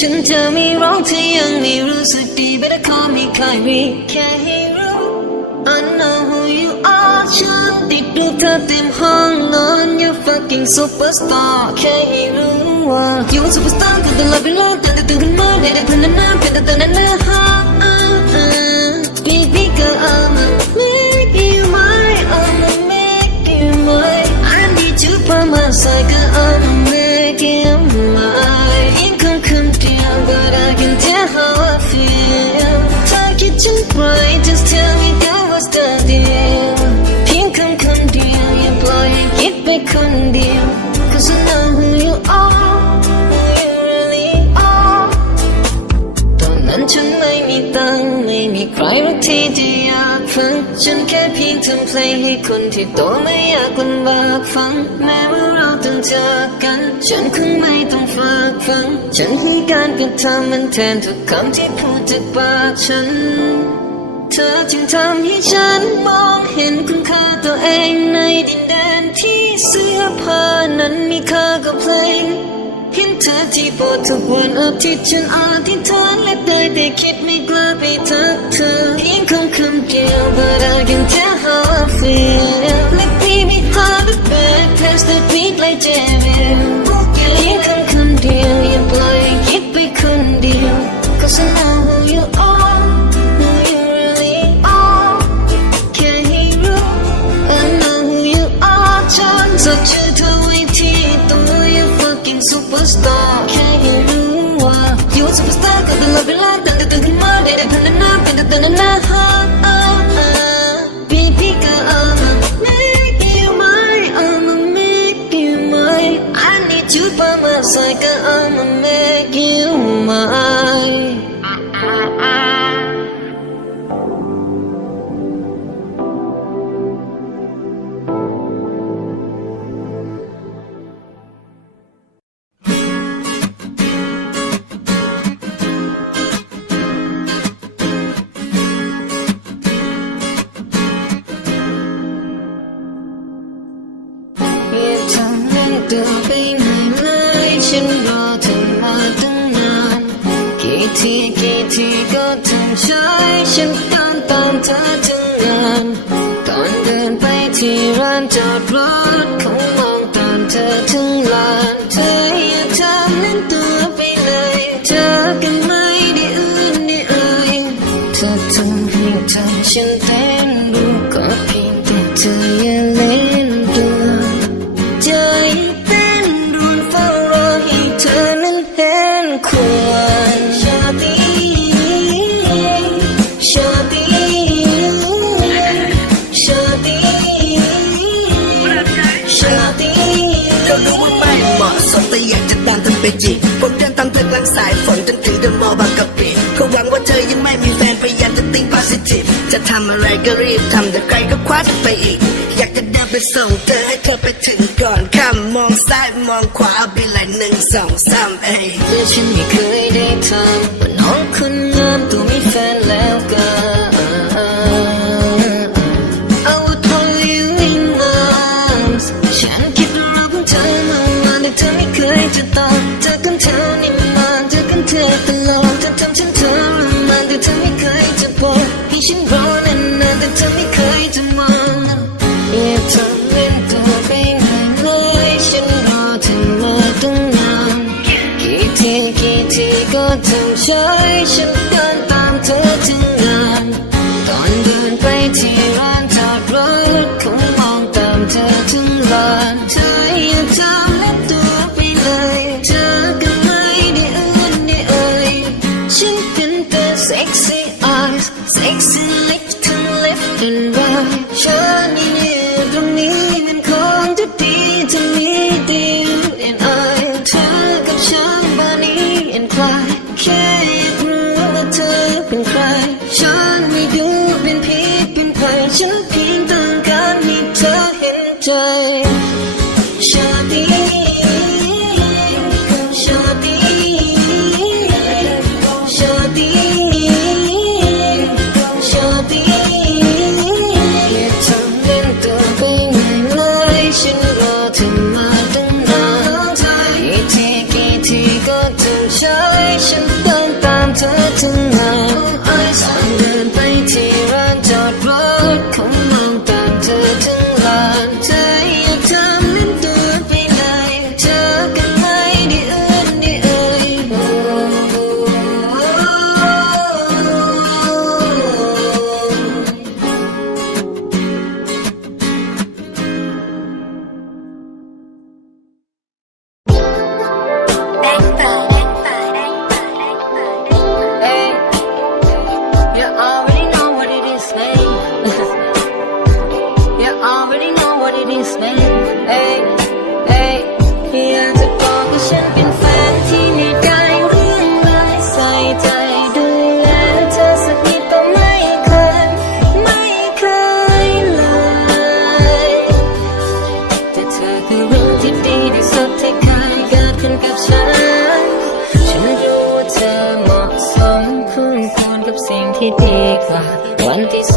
KD ฉันจะไม่ร้องเธอยังไม่รู้สึกดี Better call me Kyrie แค่ให้รู้ I know who you are ฉันติดรูปเธอเต็มห้องนอน You fucking superstar แค่ให้รู้ว่า You a superstar ก็ตลอดเวลาตั้งแต่ตื่นขึ้นมาได้แต่เพื่อนนั้นเป็นแต่ตอนนั้นนะฮะ Baby girl I'ma make you mine I'ma make you mine I need you by my side girl I'ma รักที่จะอยากฟังฉันแค่เพียงทำเพลงให้คนที่โตไม่อยากลำบากฟัง แม้ว่าเราต้องจากกัน ฉันคงไม่ต้องฝากฟัง ฉันให้การกระทำมันแทนทุกคำที่พูดจากปากฉัน เธอจึงทำให้ฉันมองเห็นคุณค่าตัวเองในดินแดนที่เสื้อผ้านั้นมีค่ากับเพลง เห็นเธอที่โบสถ์ทุกวันอาทิตย์ฉันอธิษฐานและได้แต่คิดไม่กล้าไปทักเธอเพียงคำคำเดียว but I can tell how I feel Let me be hard to back past the beat like Jamie เพียงคำคำเดียวอย่าปล่อยให้คิดไปคนเดียว Cause I know you a superstar ก็ตลอดเวลาตั้งแต่ตื่นขึ้นมาได้แต่พันนาเป็นแต่ตอนนั้นนะฮะ Baby girl I'ma make you mine I'ma make you mine I need you by my side girl I'ma make you mine เดอะมอลล์บางกะปิเขาหวังว่าเธอยังไม่มีแฟนพยายามจะติ้งพาสิทีฟจะทำอะไรก็รีบทำแต่ใครก็คว้าเธอไปอีก อยากจะเดินไปส่งเธอให้เธอไปถึงก่อนข้ามมองซ้ายมองขวาเอาไปเลยหนึ่งสองสามเอ้ยและฉันไม่เคยได้ทำมัน้องคนงามตัว ทีก็ทำใช้ฉันเกินไป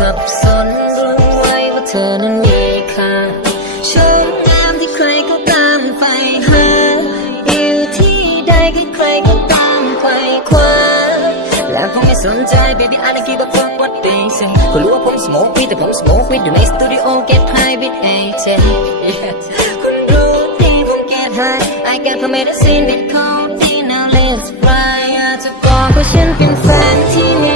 สับสนรู้ไว้ว่าเธอนั้นมีค่าช่วยงามที่ใครก็ตามไปหาอยู่ที่ใดก็ใครก็ตามไขว่คว้าแล้วผมไม่สนใจ baby I don't give a fuck what they say คุณรู้ว่าผม smoke weed แต่ผม smoke weed อยู่ในสตูดิโอ get high with AJ คุณรู้ดีผม get high I get permission with codeine now let's fly อาจจะบอกว่าฉันเป็นแฟนที่ไม่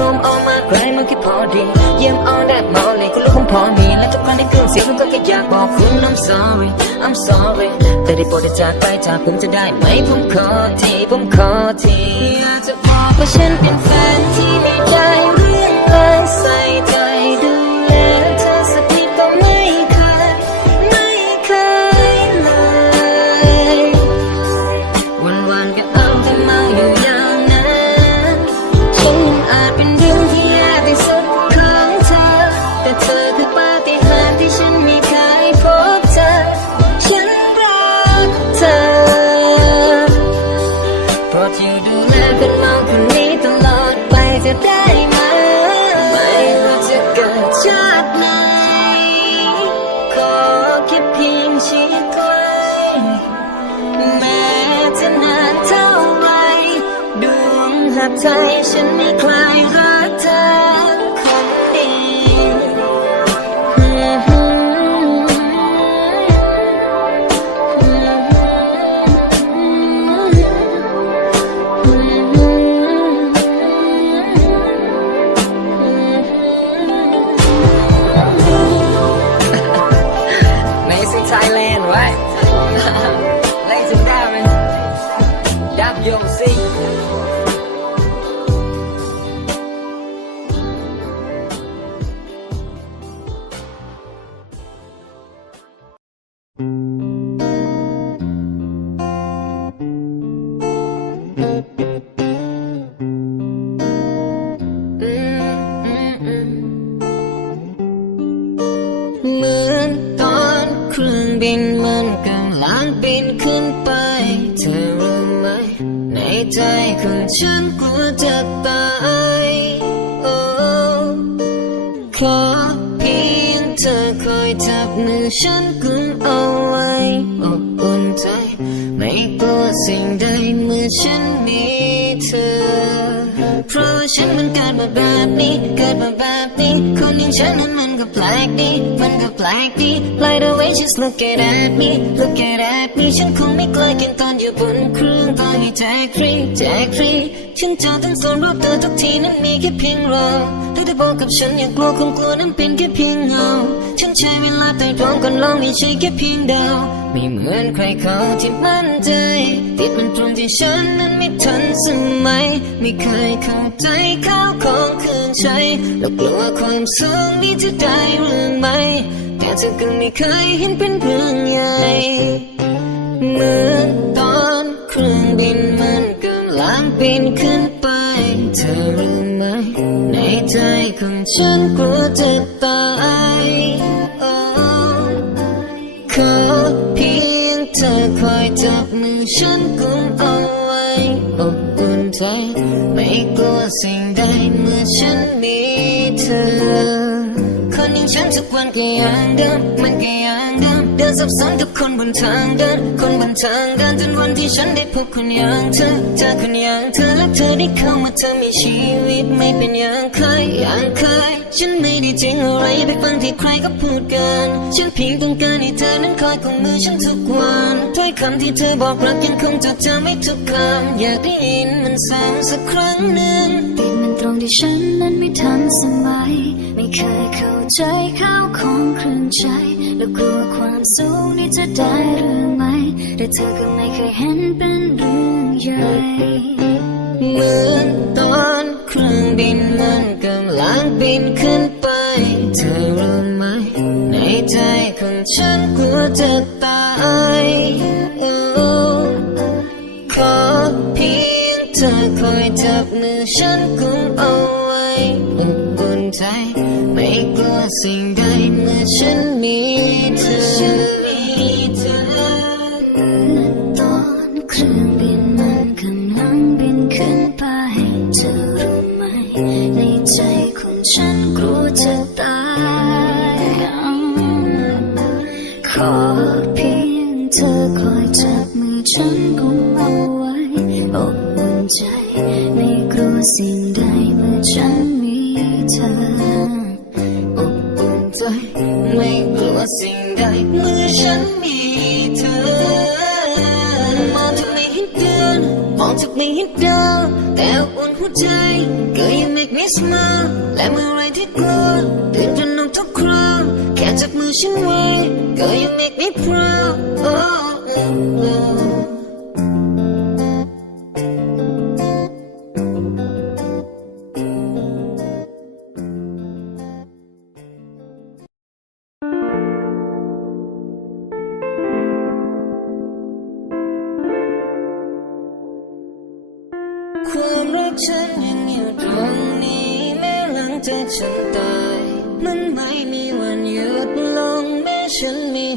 รวมเอามาใครมันคิดพอดี เยี่ยมเอาแดดเมาเลยก็รู้คงพอมี และทุกครั้งที่เคืนเสียงมันก็แค่อยากบอกคุณ I'm sorry I'm sorry แต่ได้โปรดได้จากไปจากผมจะได้ไหมผมขอทีผมขอทีอยากจะบอกว่าฉันเป็นแฟนที่ไมีใจเรื่องเลยใส่ใจดู ใจฉันไม่คลายรัก เหมือนตอนเครื่องบินมันกำลังบินขึ้นไป เธอรู้ไหม ในใจของฉันกลัวจะตายโอ้ขอเพียงเธอคอยจับมือฉันกุมเอาไว้อบอุ่นใจ ไม่กลัวสิ่งใดเมื่อฉันมีเธอ เพราะฉันมันเกิดมาแบบนี้เกิดมา แบบนี้คนอย่างฉันนั้นมันก็แปลกดี มันก็แปลกดี Like the way just look at at me look at at me ฉันคงไม่กล้ากินตอนอยู่บนเครื่องตอนให้แจกฟรีแจกฟรีฉันเจอทั้งโซนรอบตัวทุกทีนั้นมีแค่เพียงเราถ้าได้บอกกับฉันอย่ากลัวคงกลัวนั้นเป็นแค่เพียงเงาฉันใช้เวลาแต่ตรองก่อนลองไม่ใช่แค่เพียงเดาไม่เหมือนใครเขาที่มั่นใจติดมันตรงที่ฉันนั้นไม่ทันสมัยไม่เคยเข้าใจเขา ใช้แล้วกลัวความสูงนี้จะได้หรือไม่แต่เธอก็ไม่เคยเห็นเป็นเรื่องใหญ่เหมือนตอนเครื่องบินมันกำลังบินขึ้นไป เธอรู้ไหม ในใจของฉันกลัวจะตายขอเพียงเธอคอยจับมือฉันกุมเอา อุ่นใจไม่กลัวสิ่งใดเมื่อฉันมีเธอ คนอย่างฉันทุกวันก็ยังเดิมมันก็ยังเดิมเดินสับสนกับคนบนทางเดินคนบนทางเดินจนวันที่ฉันได้พบคนอย่างเธอเจอคนอย่างเธอและเธอได้เข้ามาเธอมีชีวิตไม่เป็นอย่างเคยอย่างเคยฉันไม่ได้จริงอะไรไปฟังที่ใครก็พูดกัน ฉันเพียงต้องการให้เธอนั้นคอยของมือฉันทุกวันถ้อยคำที่เธอบอกรักยังคงจดจำไม่ทุกคำอยากได้ยินมันซ้ำสักครั้งหนึ่งติดมันตรงที่ฉันนั้นไม่ทันสมัย ไม่เคยเข้าใจข้าวของเครื่องใช้แล้วกลัวความสูงนี่จะได้หรือไม่แต่เธอก็ไม่เคยเห็นเป็นเรื่องใหญ่เหมือนตอนเครื่องบินมัน กำลังบินขึ้นไป เธอรู้ไหม ในใจของฉันกลัวจะตายขอเพียงเธอคอยจับมือฉันกุมเอาไว้อบอุ่นใจ ไม่กลัวสิ่งใดเมื่อฉันมีเธอ เพียงเธอคอยจับมือฉันกุมเอาไว้อบอุ่นใจ ไม่กลัวสิ่งใดเมื่อฉันมีเธออบอุ่นใจไม่กลัวสิ่งใดเมื่อฉันมีเธอมองจากไม่เห็นเดือนมองจากไม่เห็นดาวแต่อุ่นหัวใจ Girl you make me smile และเมื่อไรที่กลัวตื่นตระหนกทุกคราวแค่ จับมือฉันไว้ Girl you make me proud oh, oh, oh.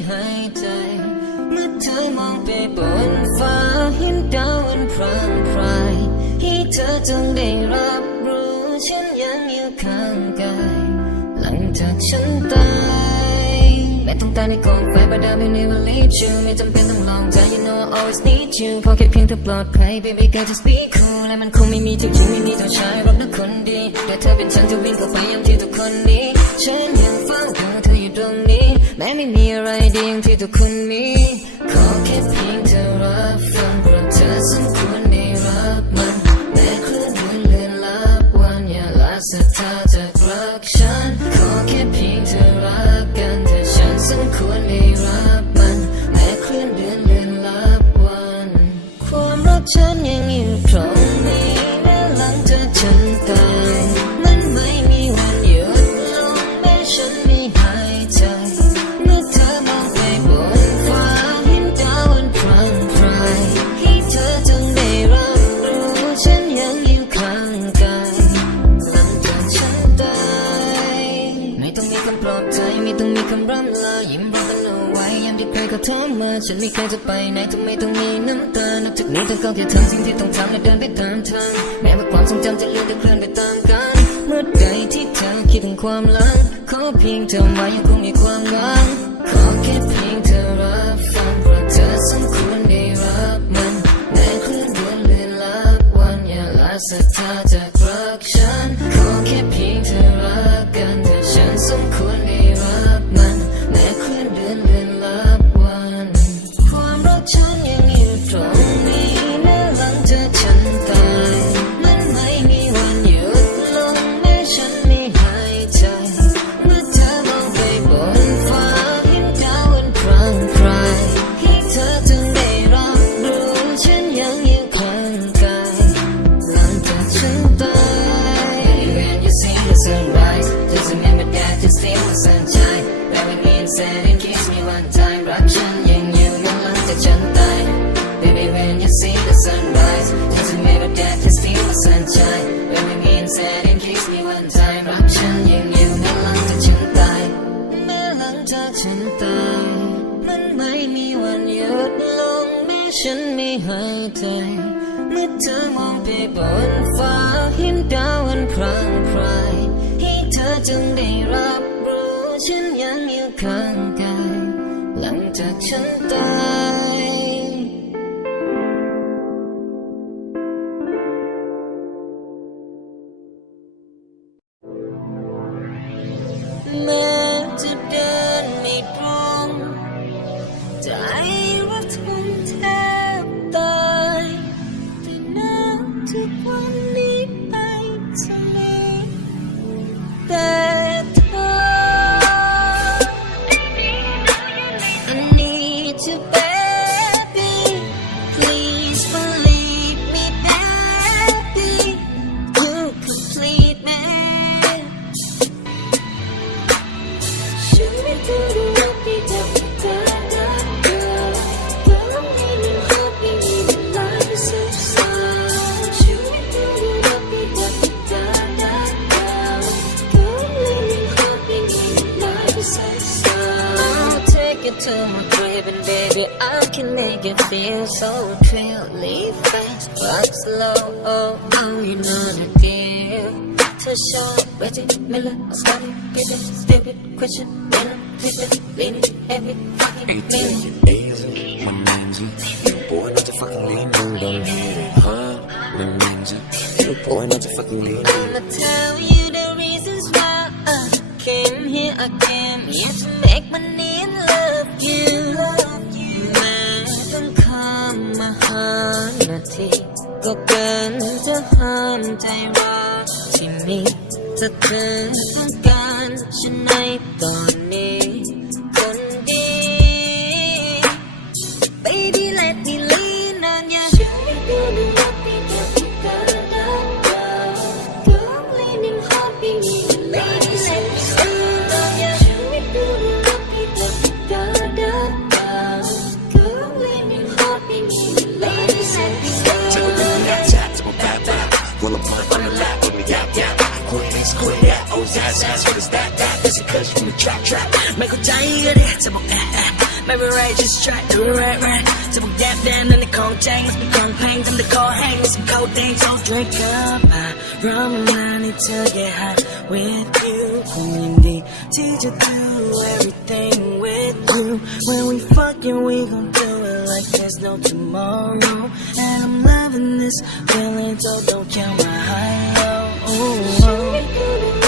หายใจ เมื่อเธอมองไปบนฟ้าเห็นดาวอันพรางพรายให้เธอจงได้รับรู้ฉันยังอยู่ข้างกาย หลังจากฉันตายไม่ต้องตายในกองไฟ but I will never leave you ไม่จำเป็นต้องลองใจ you know I always need you ขอแค่เพียงเธอปลอดภัย baby girl just be cool และมันคงไม่มีจริงไม่มีตัวชายรักนักคนดีแต่เธอเป็นฉันจะวิ่งเข้าไปยังที่ทุกคนนี้ฉันยังเฝ้าดูเธออยู่ตรงนี้ ม้ไม่มีอะไรดีอย่างที่ทุกคนมีขอแค่เพียงเธอรับฟังเพราะเธอสมควรได้รับมันแม้เคลื่อนวันเลือนลับวันอย่าละศรัทธาจากรักฉันขอแค่เพียงเธอรักกันเธอฉันสมควรได้รับมันแม้เคลื่อนเดือนเลือนลับวัน ความรักฉันยังอยู่ ไม่เคยจะไปไหนทำไมต้องมีน้ำตานอกจากนี้ต้องก็แค่ทำสิ่งที่ต้องทำและเดินไปตามทางแม้ว่าความทรงจำจะเลือนแต่เคลื่อนไปตามกัน เมื่อใดที่เธอคิดถึงความหลังขอเพียงเธอไว้ยังคงมีความหวังขอแค่เพียงเธอรับฟังเพราะเธอสมควรได้รับมันแม้คลื่นเดือนเลือนลับวันอย่าละศรัทธาจาก ข้างกาย หลังจากฉันตาย to my crib and baby I can make you feel so clearly fast but slow oh oh you know the deal to show Reggie Miller, I'm study, get it, stupid question, then I'm flipping, leaning every fucking minute. easy, my ninja. You boy not to fucking lean, you don't need it, huh? My ninja. You boy not to fucking lean. I'ma tell you the reasons why I came here. I came here to make money you. แม้ต้องข้ามมาหานาทีก็เกินจะห้ามใจรักที่มีถ้าเธอต้องการฉันในตอนนี้ นของแจงมันเป็นของแพงทำแต่คอแห้งไม่ใช่เขาแดง so drink up อะรอมานานให้เธอ get hot with you คงยินดีที่จะ do everything with you when we fuck you we gon' do it like there's no tomorrow and I'm loving this feeling so don't count my high low Ooh, oh.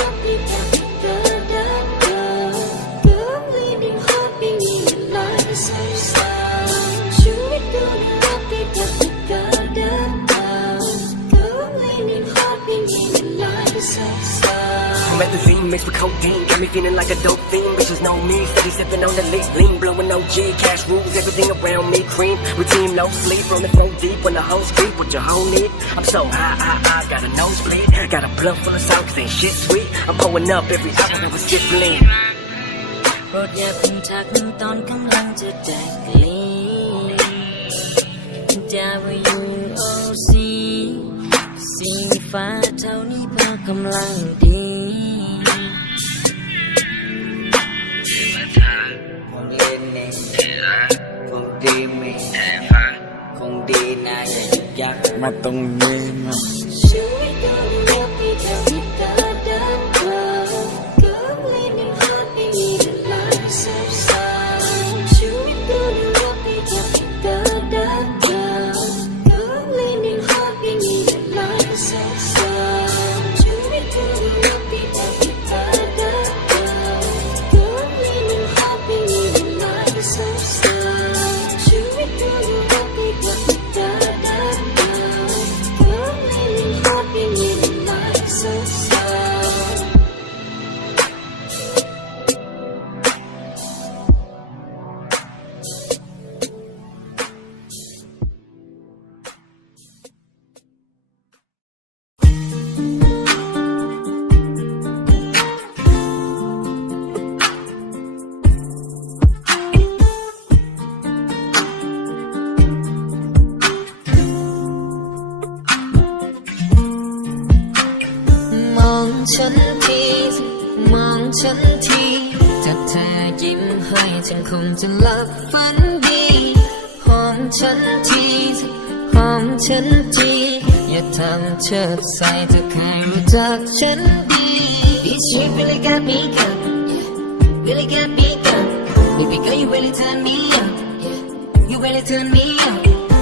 Methazine mixed with codeine Got me feeling like a dope fiend Bitches know me Steady sipping on the lean Lean blowing OG Cash rules Everything around me Cream Routine no sleep Rolling flow deep When the hoes creep What your hoe need I'm so high, high, high Got a nosebleed Got a blunt full of sound Cause ain't shit sweet I'm pulling up every hour I was sip lean โปรดอย่าเพิ่งทักตอนกำลังจะแดกลีจะว่าอยู่โอซีสีฟ้าเท่านี้พอกำลัง ดีคงเล่นเองคงดีมี ฉันที มองฉันทีถ้าเธอยิ้มให้ฉันคงจะหลับฝันดีหอมฉันทีหอมฉันทีอย่าทำเชิดใส่เธอเคยรู้จักฉันดี This shit really got me good really got me good baby girl you really turn me on you really turn me on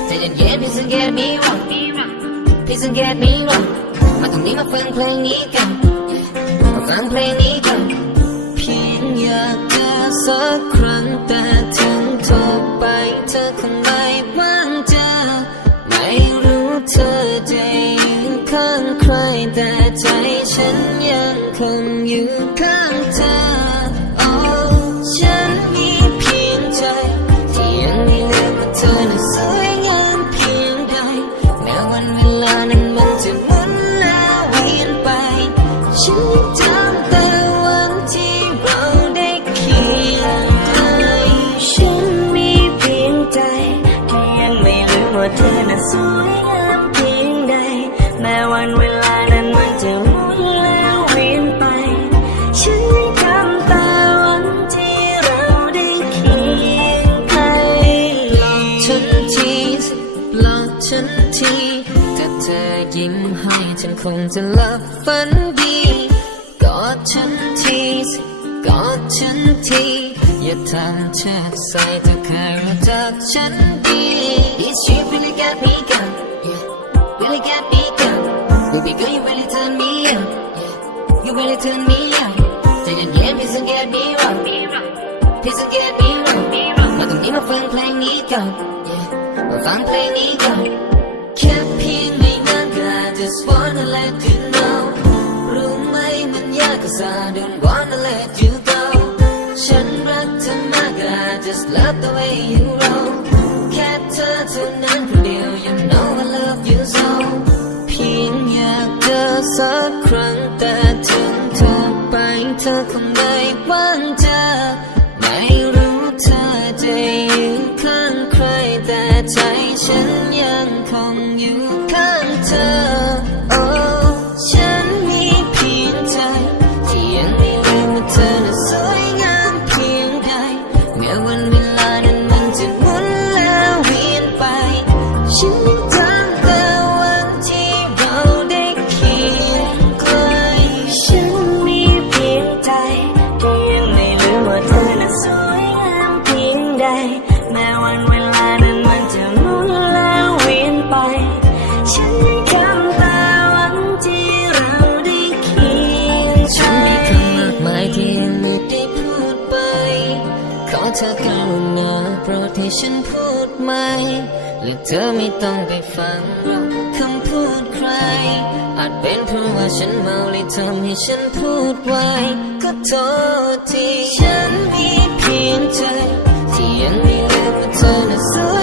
ใจเย็นๆ please don't get me wrong please don't get me wrong มาตรงนี้มาฟังเพลงนี้กัน ฟังเพลงนี้กันเพียงอยากเจอสักครั้งแต่ถึงโทรไปเธอคงไม่ว่างเจอไม่รู้เธอจะอยู่ข้างใครแต่ใจฉันยังคงอยู่ข้างเธอ จะหลับฝันดี กอดฉันทีกอดฉันทีอย่าทำเชิดใส่เธอเคยรู้จักฉันดี This shit really got me gone yeah. really got me gone baby girl you really turn me on you really turn me on ใจเย็นๆ please don't get me wrong please don't get me wrong มาตรงนี้มาฟังเพลงนี้ก่อน yeah. มาฟังเพลงนี้ก่อน มันยากก็ซา don't wanna let you go ฉันรักเธอมากก็ I just love the way you roll แค่เธอเท่านั้นคนเดียว you know I love you so เพียงอยากเจอสักครั้งแต่ถึงโทรไปเธอคงไม่ว่างเจอไม่รู้เธอจะอยู่ข้างใครแต่ใจฉัน ฉันพูดไหมและเธอไม่ต้องไปฟังคำพูดใคร อาจเป็นเพราะว่าฉันเมาเลยทำให้ฉันพูดไว้ก็โทษที่ฉันมีเพียงใจที่ยังไม่ลืมว่าเธอน่ะสวย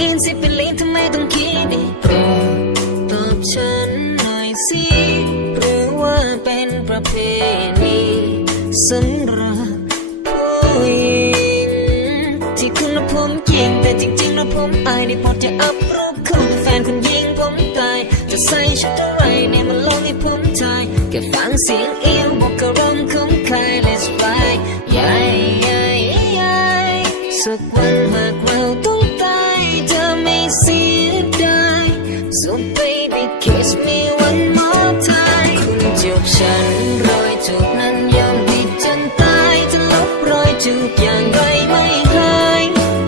พร้อม queen สิเป็นลีนทำไมต้องคิดดิโปรดตอบฉันหน่อยสิหรือว่าเป็นประเพณีสำหรับผู้หญิงที่คุณและผมเกี่ยงแต่จริงๆแล้วผมอายได้โปรดจะอัพรูปคู่กับแฟนคุณยิงผมตายจะใส่ชุดอะไรเนี่ยมาลองให้ผมทายแค่ฟังเสียงเอียวบอกกระรมของใค ฉันรอยจูบนั้นยอมผิดจนตายจะลบรอยจูบอย่างไรไม่หาย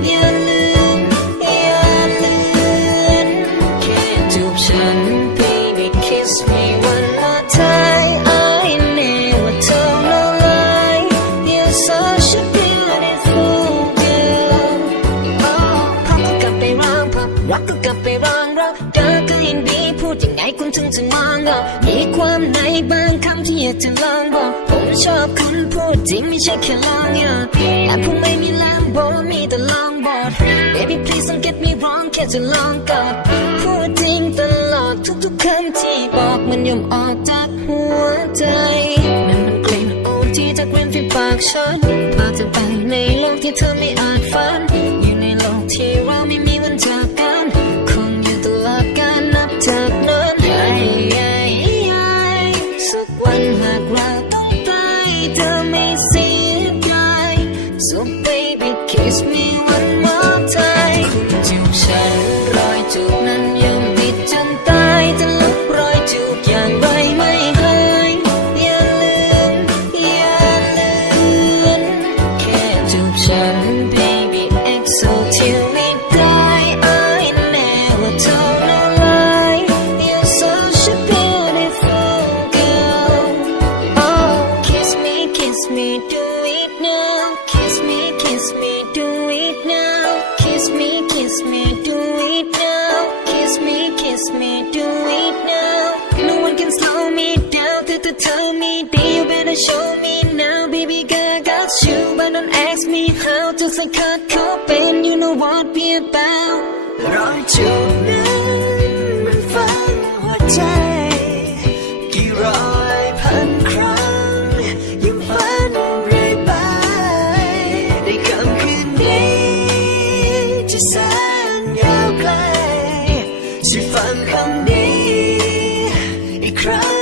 อย่าลืมอย่าลืมแค่จูบฉัน baby kiss me one more time I never told no lie you're such a beautiful girl โอ้พักก็กลับไปร้องพับรักก็กลับไปร้องเราเธอก็ยังดีพูดยังไงคุณถึงจะมองเรา จะลองบอกผมชอบคุณพูดจริงไม่ใช่แค่ลองอยากแต่ผมไม่มีลมโบมีแต่ลองบอด baby please don't get me wrong แค่จะลองกอดพูดจริงตลอดทุกๆคำที่บอกมันยอมออกจากหัวใจมันมันกลิ่นโอที่จากริมฝีปากฉันพาเธอไปในโลกที่เธอไม่อาจฝัน ยาวไกลฉันฟังคำนี้อีกครั้ง